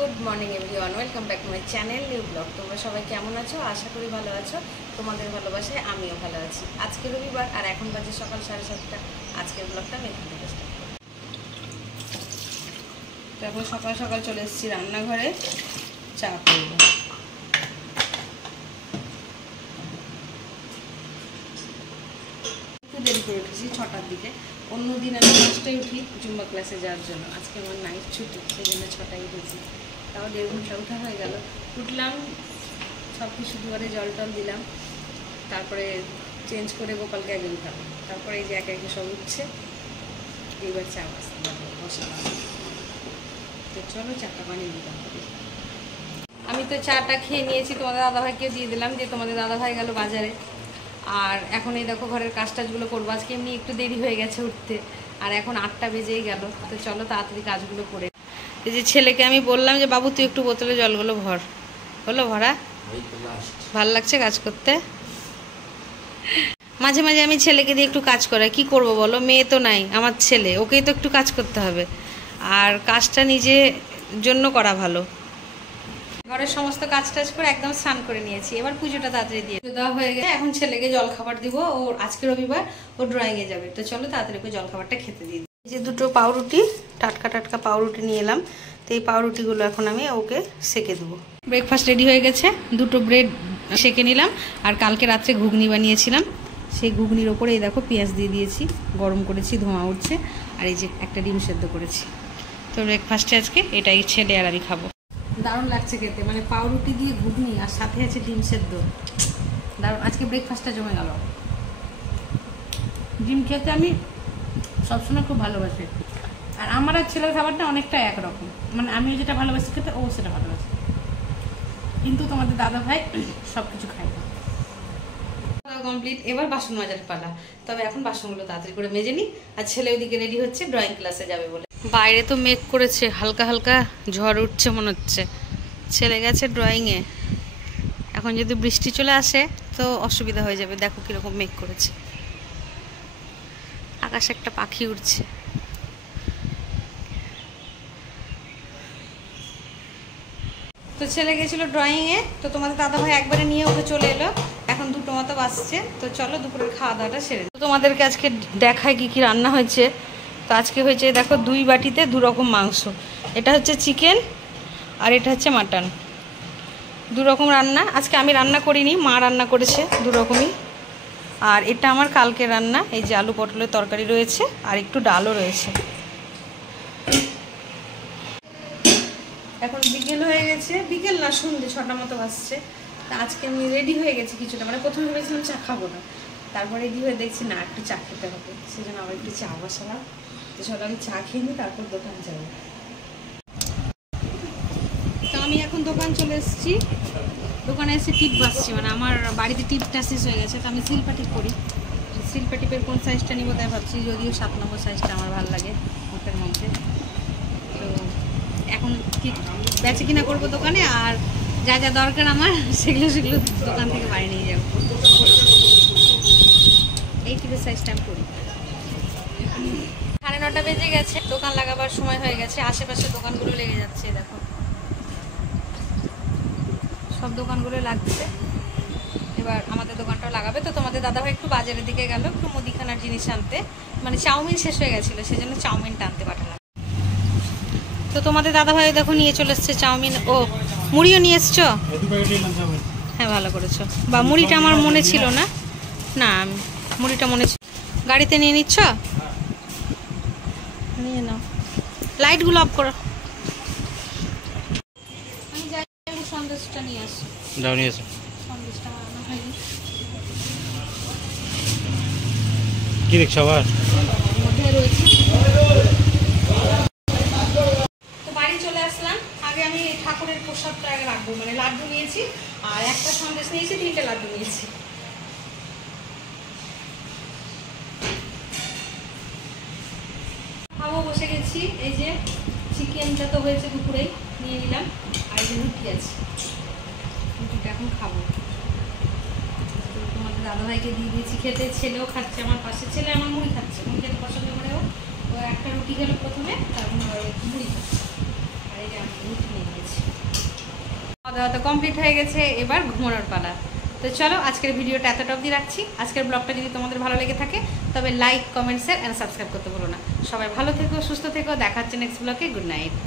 Good morning everyone, welcome back to my channel new blog. তোমরা সবাই কেমন আছো? আশা করি ভালো আছো। তোমাদের ভালোবাসায় আমিও ভালো আছি। আজকে রবিবার আর এখন বাজে সকাল 7:30। আজকের ব্লগটা আমি এখান থেকে স্টার্ট করি। তারপর সকাল সকাল চলে এসেছি রান্নাঘরে, চা করবো। একটু দেরি করে উঠেছি, 6টার দিকে। অন্যদিন আমি 5টায় উঠি জুম্বা ক্লাসে যাওয়ার জন্য। আজকে আমার নাইট ছুটি, সেই জন্য 6টায় উঠেছি। তাও 1.5 ঘন্টা উঠা হয়ে গেল। উঠলাম, সব কিছু দুয়ারে জল টল দিলাম, তারপরে চেঞ্জ করে গোপালকে আগে উঠাবো। তারপরে এই যে একে একে সব উঠছে। এইবার চা বসালাম। তো চলো চাটা বানিয়ে দিলাম। আমি তো চাটা খেয়ে নিয়েছি, তোমাদের দাদাভাইকেও দিয়ে দিলাম, যে তোমাদের দাদাভাই গেল বাজারে। আর এখন এই দেখো ঘরের কাজ টাজগুলো করবো। আজকে এমনি একটু দেরি হয়ে গেছে উঠতে, আর এখন 8টা বেজেই গেল। তো চলো তাড়াতাড়ি কাজগুলো করে। এই যে ছেলেকে আমি বললাম যে বাবু তুই একটু বোতলে জলগুলো ভর, হলো ভরা? ভাল লাগছে কাজ করতে। মাঝে মাঝে আমি ছেলেকে দিয়ে একটু কাজ করাই, কি করব বলো? মেয়ে তো নাই, আমার ছেলে, ওকেই তো একটু কাজ করতে হবে। আর কাজটা নিজের জন্য করা ভালো। ঘরের সমস্ত কাজ টাজ করে একদম স্নান করে নিয়েছি। এবার পুজোটা তাড়াতাড়ি দিয়ে দেওয়া হয়ে গেছে। এখন ছেলেকে জলখাবার দিব। ও আজকে রবিবার, ও ড্রয়িংয়ে যাবে। তো চলো তাড়াতাড়ি করে জলখাবারটা খেতে দিই। এই যে দুটো পাউরুটি, টাটকা টাটকা পাউরুটি নিয়ে এলাম। তো এই পাউরুটিগুলো এখন আমি ওকে সেকে দেবো। ব্রেকফাস্ট রেডি হয়ে গেছে। দুটো ব্রেড সেকে নিলাম। আর কালকে রাত্রে ঘুগনি বানিয়েছিলাম, সেই ঘুগনির ওপরে এই দেখো পেঁয়াজ দিয়ে দিয়েছি, গরম করেছি, ধোঁয়া উঠছে। আর এই যে একটা ডিম সেদ্ধ করেছি। তো ব্রেকফাস্টে আজকে এটাই ছেলে আর আমি খাবো। দারুণ লাগছে খেতে, মানে পাউরুটি দিয়ে ঘুগনি আর সাথে আছে ডিম সেদ্ধ। দারুণ, আজকে ব্রেকফাস্টটা জমে গেল। ডিম খেতে আমি সবসময় খুব ভালোবাসি। আর আমার আর ছেলের খাবারটা অনেকটা একরকম, মানে আমিও যেটা ভালোবাসি খেতে, ও সেটা ভালোবাসে। কিন্তু তোমাদের দাদা ভাই সব কিছু খায় না। কমপ্লিট, এবার বাসন মাজার পালা। তবে এখন বাসনগুলো তাড়াতাড়ি করে মেজে নিই। আর ছেলে ওইদিকে রেডি হচ্ছে, ড্রয়িং ক্লাসে যাবে বলে। বাইরে তো মেঘ করেছে, হালকা হালকা ঝড় উঠছে মনে হচ্ছে। ছেলে গেছে ড্রয়িংয়ে। এখন যদি বৃষ্টি চলে আসে তো অসুবিধা হয়ে যাবে। দেখো কিরকম মেঘ করেছে, আকাশে একটা পাখি উড়ছে। তো ছেলে গেছিলো ড্রয়িংয়ে, তো তোমাদের দাদাভাই একবারে নিয়ে ওকে চলে এলো। এখন 2টো মতো বাজছে। তো চলো দুপুরের খাওয়া দাওয়াটা সেরে। তো তোমাদেরকে আজকে দেখায় কি কি রান্না হয়েছে। তো আজকে হয়েছে দেখো 2 বাটিতে 2 রকম মাংস। এটা হচ্ছে চিকেন আর এটা হচ্ছে মাটন। 2 রকম রান্না। আজকে আমি রান্না করিনি, মা রান্না করেছে 2 রকমই। আর এটা আমার কালকে রান্না। এই যে আলু পটলের তরকারি রয়েছে, আর একটু ডালও রয়েছে। এখন বিকেল হয়ে গেছে, বিকেল না সন্ধ্যে 6টা মতো বাজছে। তা আজকে আমি রেডি হয়ে গেছি কিছুটা, মানে প্রথমে ভেবেছিলাম চা খাবো না, তারপরে রেডি হয়ে দেখছি না একটু চা খেতে হবে, সেই জন্য আবার একটু চা বসালাম। তো চলো আমি চা খেয়ে নিই, তারপর দোকান যাবো। তো আমি এখন দোকান চলে এসেছি। দোকানে এসে টিপ বাসছি, মানে আমার বাড়িতে টিপটা শেষ হয়ে গেছে। তো আমি সিল্পা টিপ করি। সিল্পা টিপের কোন সাইজটা নিবো তাই ভাবছি, যদিও 7 নম্বর সাইজটা আমার ভালো লাগে মুখের মধ্যে। তো এখন কি বেচে কিনা করবো দোকানে, আর যা যা দরকার আমার সেগুলো দোকান থেকে বাইরে নিয়ে যাবো। এই টিপের সাইজটা আমি করি। 9:30 বেজে গেছে, দোকান লাগাবার সময় হয়ে গেছে। আশেপাশে দোকানগুলো লেগে যাচ্ছে, দেখো সব দোকানগুলো লাগছে। এবার আমাদের দোকানটাও লাগাবে। তো তোমাদের দাদাভাই একটু বাজারের দিকে গেল, একটু মুদিখানার জিনিস আনতে, মানে চাউমিন শেষ হয়ে গেছিলো, সেজন্য চাউমিনটা আনতে পাঠালাম। তো তোমাদের দাদাভাই দেখো নিয়ে চলে এসছে চাউমিন। ও মুড়িও নিয়ে এসছো? হ্যাঁ ভালো করেছো। বা মুড়িটা আমার মনে ছিল না, না মুড়িটা মনে ছিল। গাড়িতে নিয়ে নিচ্ছ? নিয়ে নাও। লাইটগুলো অফ করো। আমি যাই সন্দেশটা নিয়ে আসি। যাও নিয়ে এসো। সন্দেশটা বানানো হয়নি। কি দেখছো আবার? মধ্যে রয়েছে। তো বাড়ি চলে আসলাম। আগে আমি ঠাকুরের প্রসাদটা আগে রাখবো, মানে লাড্ডু নিয়েছি, আর একটা সন্দেশ নিয়েছি, 3টে লাড্ডু নিয়েছি। খাবো, বসে গেছি। এই যে চিকেনটা তো হয়েছে দুপুরেই, নিয়ে নিলাম। আর এই যে রুটি আছে, রুটিটা এখন খাবো। তোমাদের দাদাভাইকে দিয়ে দিয়েছি খেতে, ছেলেও খাচ্ছে আমার পাশে। ছেলে আমার মুড়ি খাচ্ছে, মুড়ি খেতে পছন্দ করে। ও একটা রুটি খেলো প্রথমে, তারপর মুড়ি খাচ্ছে। আর এই যে আমি রুটি নিয়ে নিয়েছি। খাওয়া দাওয়া তো কমপ্লিট হয়ে গেছে, এবার ঘুমানোর পালা। তো চলো আজকের ভিডিওটা এতটা অবধি রাখছি। আজকের ব্লগটা যদি তোমাদের ভালো লেগে থাকে তবে like, comment, share and subscribe করতে ভুলো না। সবাই ভালো থেকো, সুস্থ থেকো, দেখা হচ্ছে নেক্সট ব্লগে। Good night.